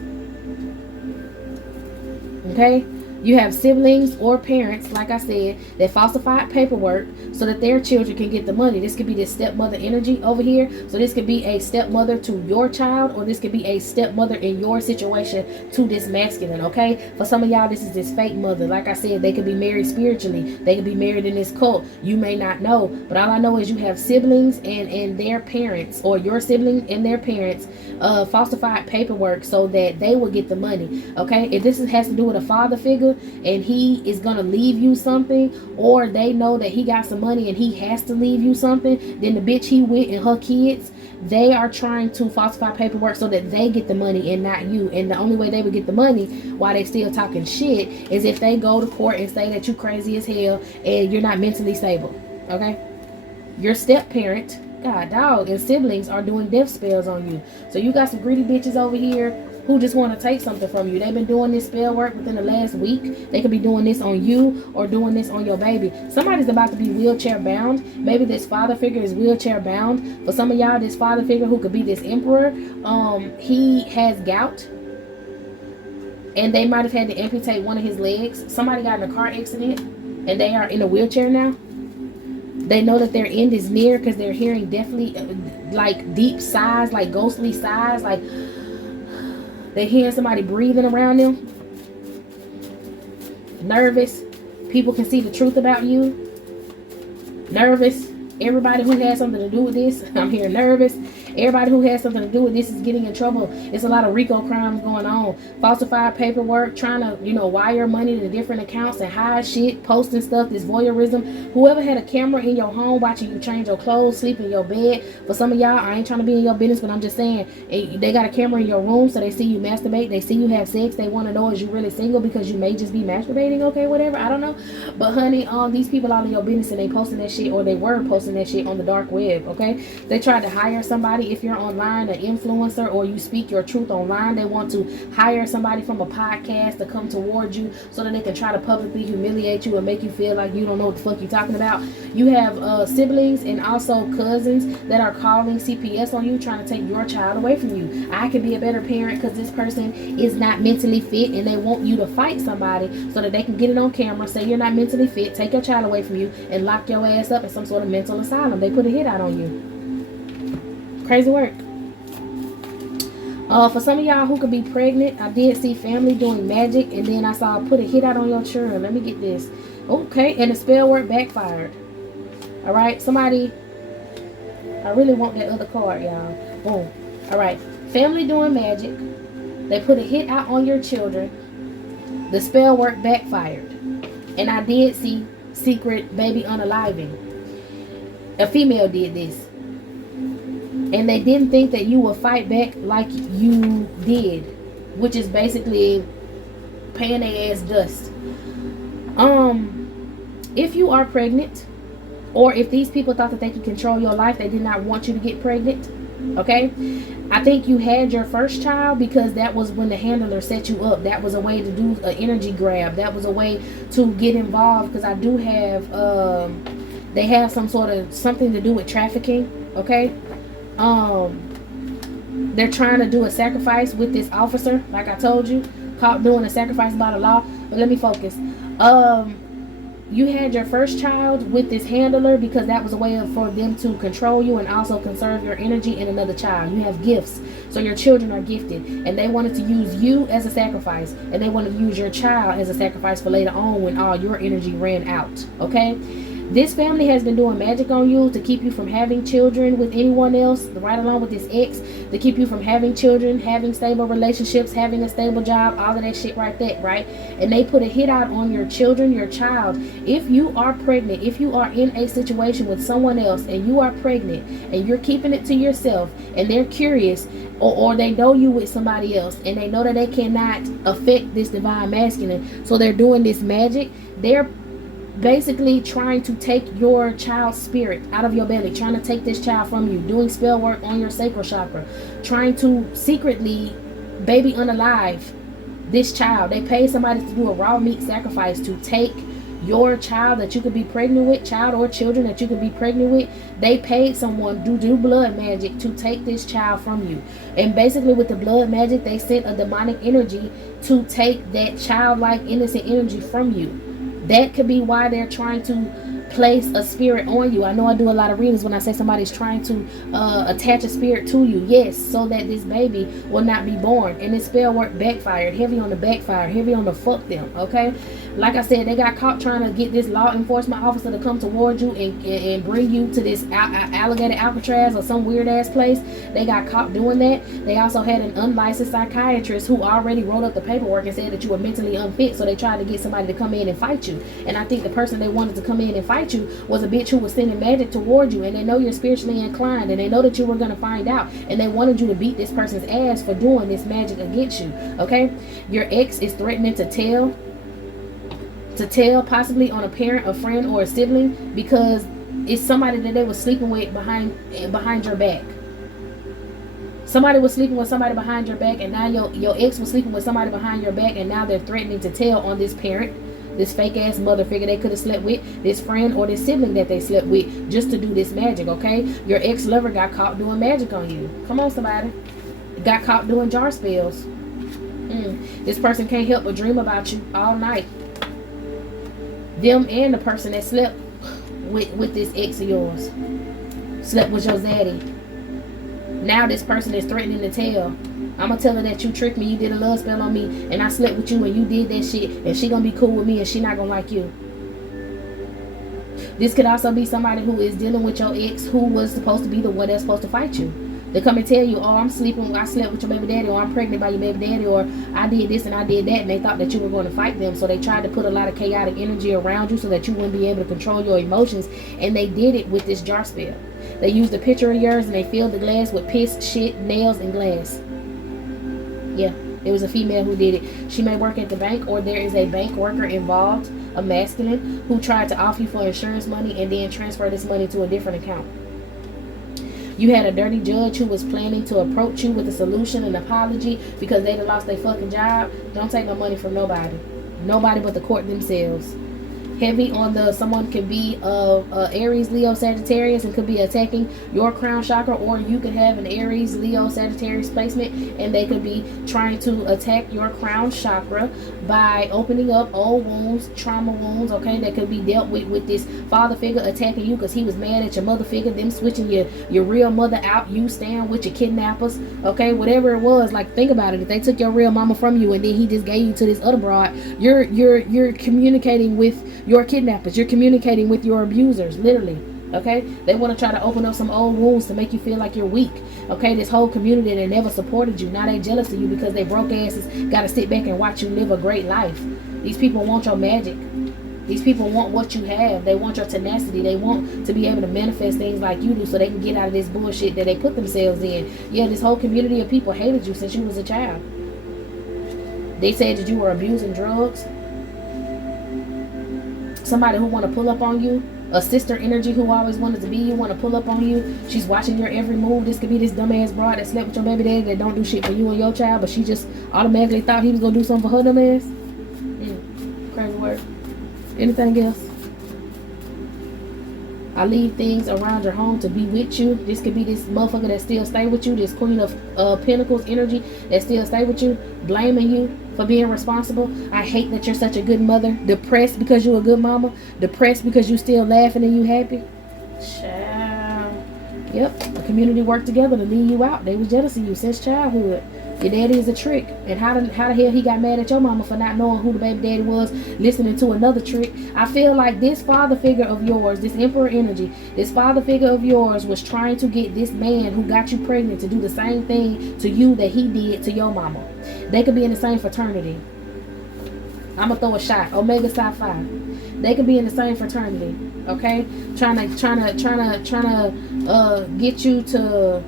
Okay? You have siblings or parents, like I said, that falsified paperwork so that their children can get the money. This could be this stepmother energy over here. So this could be a stepmother to your child, or this could be a stepmother in your situation to this masculine, okay? For some of y'all, this is this fake mother. Like I said, they could be married spiritually. They could be married in this cult. You may not know, but all I know is you have siblings and their parents, or your sibling and their parents falsified paperwork so that they will get the money, okay? If this has to do with a father figure, and he is gonna leave you something, or they know that he got some money and he has to leave you something, then the bitch he with and her kids, they are trying to falsify paperwork so that they get the money and not you. And the only way they would get the money while they still talking shit is if they go to court and say that you crazy as hell and you're not mentally stable, okay? Your step parent, god dog, and siblings are doing death spells on you. So you got some greedy bitches over here who just want to take something from you. They've been doing this spell work within the last week. They could be doing this on you or doing this on your baby. Somebody's about to be wheelchair bound. Maybe this father figure is wheelchair bound. For some of y'all, this father figure who could be this emperor, he has gout, and they might have had to amputate one of his legs. Somebody got in a car accident and they are in a wheelchair now. They know that their end is near because they're hearing definitely like deep sighs, like ghostly sighs, like they're hearing somebody breathing around them. Nervous. People can see the truth about you. Nervous. Everybody who has something to do with this, I'm hearing nervous. Everybody who has something to do with this is getting in trouble. It's a lot of RICO crimes going on. Falsified paperwork, trying to, wire money to different accounts and hide shit, posting stuff, this voyeurism. Whoever had a camera in your home watching you change your clothes, sleep in your bed. For some of y'all, I ain't trying to be in your business, but I'm just saying, they got a camera in your room so they see you masturbate. They see you have sex. They want to know, is you really single, because you may just be masturbating, okay, whatever, I don't know. But honey, these people all in your business and they posting that shit, or they were posting that shit on the dark web, okay? They tried to hire somebody. If you're online, an influencer, or you speak your truth online, they want to hire somebody from a podcast to come towards you so that they can try to publicly humiliate you and make you feel like you don't know what the fuck you're talking about. You have siblings and also cousins that are calling CPS on you, trying to take your child away from you. I could be a better parent because this person is not mentally fit, and they want you to fight somebody so that they can get it on camera, say you're not mentally fit, take your child away from you, and lock your ass up in some sort of mental asylum. They put a hit out on you. Crazy work. For some of y'all who could be pregnant, I did see family doing magic, and then I saw put a hit out on your children. Let me get this. Okay, and the spell work backfired. All right, somebody, I really want that other card, y'all. Boom. All right, family doing magic. They put a hit out on your children. The spell work backfired. And I did see secret baby unaliving. A female did this. And they didn't think that you would fight back like you did, which is basically paying their ass dust. If you are pregnant, or if these people thought that they could control your life, they did not want you to get pregnant, okay? I think you had your first child because that was when the handler set you up. That was a way to do an energy grab. That was a way to get involved, because I do have, they have some sort of something to do with trafficking, okay? They're trying to do a sacrifice with this officer, like I told you, caught doing a sacrifice by the law. But let me focus. You had your first child with this handler because that was a way for them to control you and also conserve your energy in another child. You have gifts, so your children are gifted, and they wanted to use you as a sacrifice, and they wanted to use your child as a sacrifice for later on when all your energy ran out, okay? This family has been doing magic on you to keep you from having children with anyone else, right along with this ex, to keep you from having children, having stable relationships, having a stable job, all of that shit right there, right? And they put a hit out on your children, your child. If you are pregnant, if you are in a situation with someone else and you are pregnant and you're keeping it to yourself and they're curious, or they know you with somebody else and they know that they cannot affect this divine masculine, so they're doing this magic, they're basically trying to take your child's spirit out of your belly, trying to take this child from you, doing spell work on your sacral chakra, trying to secretly baby unalive this child. They pay somebody to do a raw meat sacrifice to take your child that you could be pregnant with, child or children that you could be pregnant with. They paid someone to do blood magic to take this child from you. And basically with the blood magic, they sent a demonic energy to take that childlike innocent energy from you. That could be why they're trying to place a spirit on you. I know I do a lot of readings when I say somebody's trying to attach a spirit to you. Yes, so that this baby will not be born. And this spell work backfired. Heavy on the backfire. Heavy on the fuck them. Okay? Like I said, they got caught trying to get this law enforcement officer to come towards you and bring you to this alligator Alcatraz or some weird ass place. They got caught doing that. They also had an unlicensed psychiatrist who already wrote up the paperwork and said that you were mentally unfit. So they tried to get somebody to come in and fight you. And I think the person they wanted to come in and fight you was a bitch who was sending magic toward you, and they know you're spiritually inclined, and they know that you were going to find out, and they wanted you to beat this person's ass for doing this magic against you. Okay, your ex is threatening to tell possibly on a parent, a friend, or a sibling, because it's somebody that they were sleeping with behind your back. Somebody was sleeping with somebody behind your back, and now your ex was sleeping with somebody behind your back, and now they're threatening to tell on this parent, this fake ass mother figure they could have slept with, this friend or this sibling that they slept with, just to do this magic. Okay, your ex-lover got caught doing magic on you. Come on, somebody. Got caught doing jar spells. This person can't help but dream about you all night. Them and the person that slept with this ex of yours, slept with your zaddy. Now this person is threatening to tell. I'm gonna tell her that you tricked me, you did a love spell on me, and I slept with you and you did that shit, and she gonna be cool with me and she not gonna like you. This could also be somebody who is dealing with your ex who was supposed to be the one that's supposed to fight you. They come and tell you, oh, I slept with your baby daddy, or I'm pregnant by your baby daddy, or I did this and I did that, and they thought that you were going to fight them. So they tried to put a lot of chaotic energy around you so that you wouldn't be able to control your emotions. And they did it with this jar spell. They used a picture of yours and they filled the glass with piss, shit, nails, and glass. Yeah, it was a female who did it. She may work at the bank, or there is a bank worker involved, a masculine, who tried to offer you for insurance money and then transfer this money to a different account. You had a dirty judge who was planning to approach you with a solution, an apology, because they done lost their fucking job. Don't take no money from nobody. Nobody but the court themselves. Heavy on the, someone could be Aries, Leo, Sagittarius, and could be attacking your crown chakra, or you could have an Aries, Leo, Sagittarius placement, and they could be trying to attack your crown chakra by opening up old wounds, trauma wounds, okay, that could be dealt with this father figure attacking you because he was mad at your mother figure, them switching your real mother out, you staying with your kidnappers, okay, whatever it was. Like, think about it. If they took your real mama from you and then he just gave you to this other broad, you're communicating with your kidnappers. You're communicating with your abusers, literally. Okay, they want to try to open up some old wounds to make you feel like you're weak. Okay, this whole community that never supported you, now they jealous of you because they broke asses got to sit back and watch you live a great life. These people want your magic. These people want what you have. They want your tenacity. They want to be able to manifest things like you do so they can get out of this bullshit that they put themselves in. Yeah, this whole community of people hated you since you was a child. They said that you were abusing drugs. Somebody who want to pull up on you, a sister energy who always wanted to be you, want to pull up on you. She's watching your every move. This could be this dumbass broad that slept with your baby daddy that don't do shit for you and your child, but she just automatically thought he was going to do something for her dumbass. Crazy word. Anything else? I leave things around your home to be with you. This could be this motherfucker that still stay with you, this Queen of Pentacles energy that still stay with you, blaming you for being responsible. I hate that you're such a good mother. Depressed because you're a good mama. Depressed because you still laughing and you happy. Child. Yep. The community worked together to leave you out. They was jealous of you since childhood. Your daddy is a trick. And how the hell he got mad at your mama for not knowing who the baby daddy was, listening to another trick. I feel like this father figure of yours, this emperor energy, this father figure of yours was trying to get this man who got you pregnant to do the same thing to you that he did to your mama. They could be in the same fraternity. I'm gonna throw a shot. Omega Psi Phi. They could be in the same fraternity. Okay, trying to get you to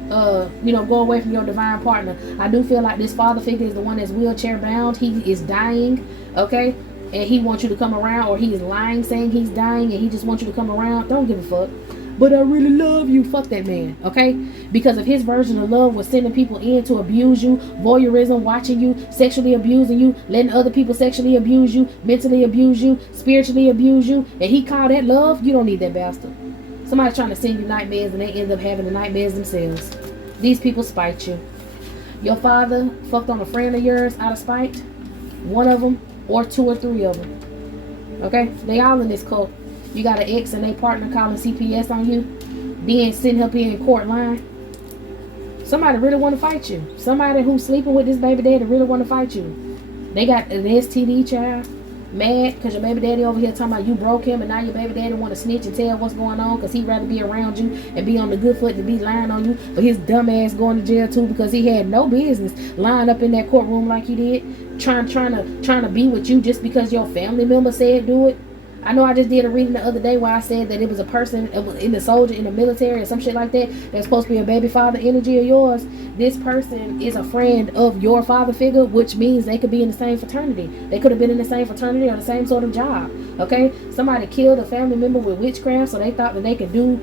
go away from your divine partner. I do feel like this father figure is the one that's wheelchair bound. He is dying. Okay, and he wants you to come around, or he is lying saying he's dying and he just wants you to come around. Don't give a fuck. But I really love you. Fuck that man, okay? Because of his version of love was sending people in to abuse you, voyeurism, watching you, sexually abusing you, letting other people sexually abuse you, mentally abuse you, spiritually abuse you, and he called that love. You don't need that bastard. Somebody trying to send you nightmares and they end up having the nightmares themselves. These people spite you. Your father fucked on a friend of yours out of spite. One of them, or two or three of them. Okay? They all in this cult. You got an ex and they partner calling CPS on you, then sitting up here in court line. Somebody really want to fight you. Somebody who's sleeping with this baby daddy really want to fight you. They got an STD child, mad because your baby daddy over here talking about you broke him, and now your baby daddy want to snitch and tell what's going on because he'd rather be around you and be on the good foot than be lying on you. But his dumb ass going to jail too because he had no business lying up in that courtroom like he did, trying to be with you just because your family member said do it. I know I just did a reading the other day where I said that it was a person in the soldier, in the military or some shit like that, that's supposed to be a baby father energy of yours. This person is a friend of your father figure, which means they could be in the same fraternity. They could have been in the same fraternity or the same sort of job. Okay? Somebody killed a family member with witchcraft, so they thought that they could do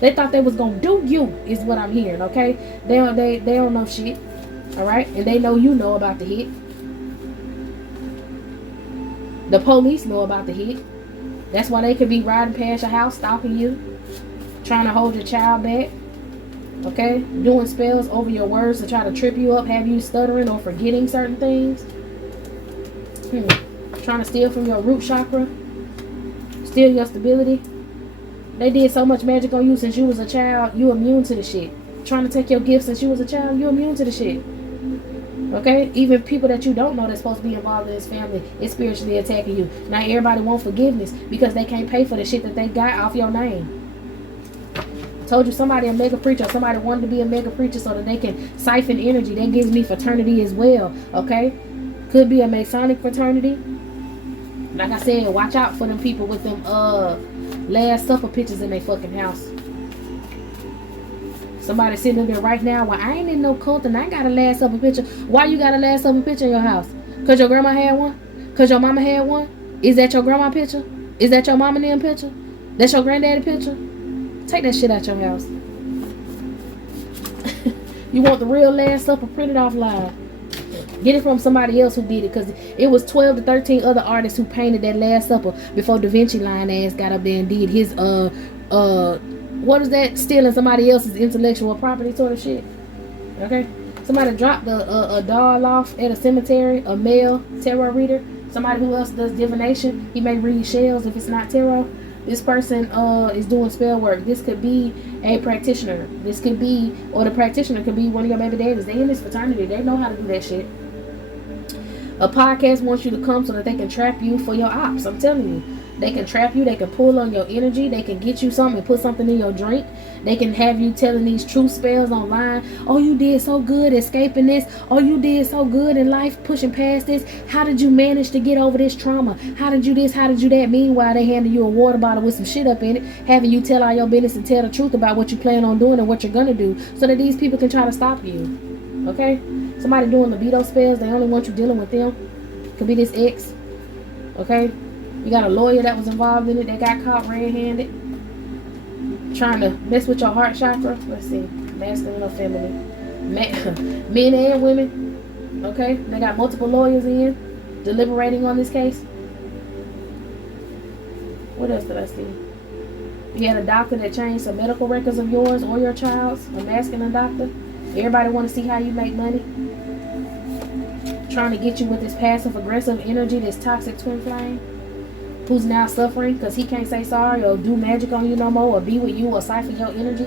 they thought they was gonna do you, is what I'm hearing, okay? They don't know shit. Alright? And they know you know about the hit. The police know about the hit. That's why they could be riding past your house, stalking you, trying to hold your child back, okay? Doing spells over your words to try to trip you up, have you stuttering or forgetting certain things. Trying to steal from your root chakra, steal your stability. They did so much magic on you since you was a child, you immune to the shit. Trying to take your gifts since you was a child, you immune to the shit. Okay, even people that you don't know that's supposed to be involved in this family is spiritually attacking you. Now everybody want forgiveness because they can't pay for the shit that they got off your name. I told you somebody a mega preacher, somebody wanted to be a mega preacher so that they can siphon energy. That gives me fraternity as well, okay? Could be a Masonic fraternity. Like I said, watch out for them people with them Last Supper pictures in their fucking house. Somebody sitting up there right now, well, I ain't in no cult and I got a Last Supper picture. Why you got a Last Supper picture in your house? Because your grandma had one? Because your mama had one? Is that your grandma picture? Is that your mama and them picture? That's your granddaddy picture? Take that shit out your house. You want the real Last Supper printed off live. Get it from somebody else who did it, because it was 12 to 13 other artists who painted that Last Supper before Da Vinci line ass got up there and did his what is that? Stealing somebody else's intellectual property sort of shit. Okay? Somebody dropped a doll off at a cemetery, a male tarot reader. Somebody who else does divination. He may read shells if it's not tarot. This person is doing spell work. This could be a practitioner. This could be, or the practitioner could be one of your baby daddies. They in this fraternity. They know how to do that shit. A podcast wants you to come so that they can trap you for your ops. I'm telling you. They can trap you. They can pull on your energy. They can get you something and put something in your drink. They can have you telling these truth spells online. Oh, you did so good escaping this. Oh, you did so good in life pushing past this. How did you manage to get over this trauma? How did you this? How did you that? Meanwhile, they handed you a water bottle with some shit up in it, having you tell all your business and tell the truth about what you plan on doing and what you're going to do so that these people can try to stop you. Okay? Somebody doing libido spells. They only want you dealing with them. Could be this ex. Okay? You got a lawyer that was involved in it that got caught red-handed, trying to mess with your heart chakra. Let's see, masculine or feminine, men and women. Okay, they got multiple lawyers in deliberating on this case. What else did I see? You had a doctor that changed some medical records of yours or your child's, a masculine doctor. Everybody want to see how you make money, trying to get you with this passive aggressive energy, this toxic twin flame, who's now suffering because he can't say sorry or do magic on you no more or be with you or siphon your energy.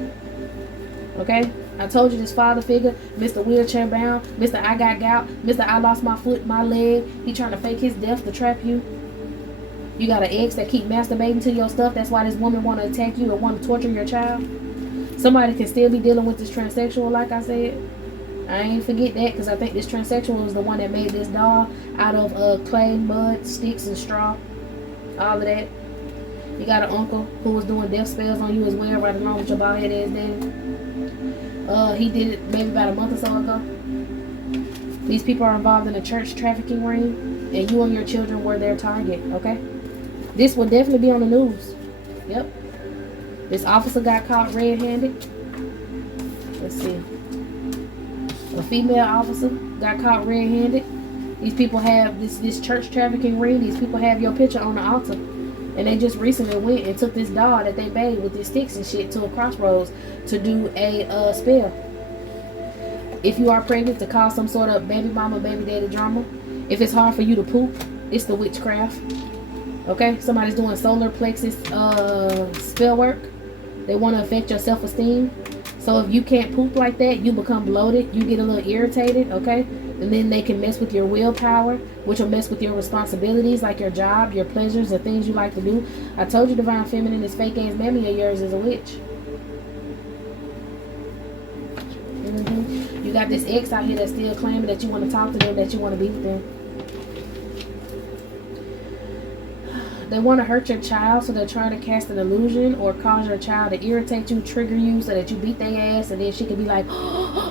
Okay? I told you this father figure, Mr. Wheelchair Bound, Mr. I Got Gout, Mr. I Lost My Foot, My Leg. He trying to fake his death to trap you. You got an ex that keep masturbating to your stuff. That's why this woman want to attack you and want to torture your child. Somebody can still be dealing with this transsexual, like I said. I ain't forget that, because I think this transsexual is the one that made this doll out of clay, mud, sticks, and straw. All of that. You got an uncle who was doing death spells on you as well, right along with your bald head ass daddy. He did it maybe about a month or so ago. These people are involved in a church trafficking ring, and you and your children were their target. Okay, this will definitely be on the news. Yep. This officer got caught red-handed. Let's see. A female officer got caught red-handed. These people have this church trafficking ring. These people have your picture on the altar. And they just recently went and took this doll that they made with these sticks and shit to a crossroads to do a spell. If you are pregnant, to cause some sort of baby mama, baby daddy drama. If it's hard for you to poop, it's the witchcraft. Okay? Somebody's doing solar plexus spell work. They want to affect your self-esteem. So if you can't poop like that, you become bloated. You get a little irritated, okay? And then they can mess with your willpower, which will mess with your responsibilities, like your job, your pleasures, the things you like to do. I told you Divine Feminine, this fake ass mammy of yours is a witch. You got this ex out here that's still claiming that you want to talk to them, that you want to be with them. They want to hurt your child, so they're trying to cast an illusion or cause your child to irritate you, trigger you, so that you beat their ass, and then she could be like,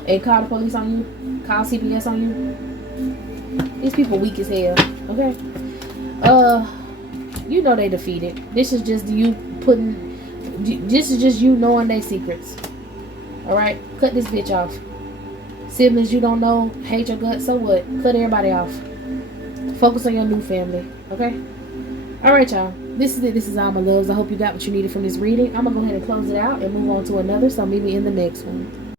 and call the police on you, call CPS on you. These people weak as hell. Okay. You know they defeated. This is just you this is just you knowing their secrets. Alright? Cut this bitch off. Siblings you don't know, hate your guts, so what? Cut everybody off. Focus on your new family. Okay? Alright, y'all. This is it. This is all my loves. I hope you got what you needed from this reading. I'm going to go ahead and close it out and move on to another. So meet me in the next one.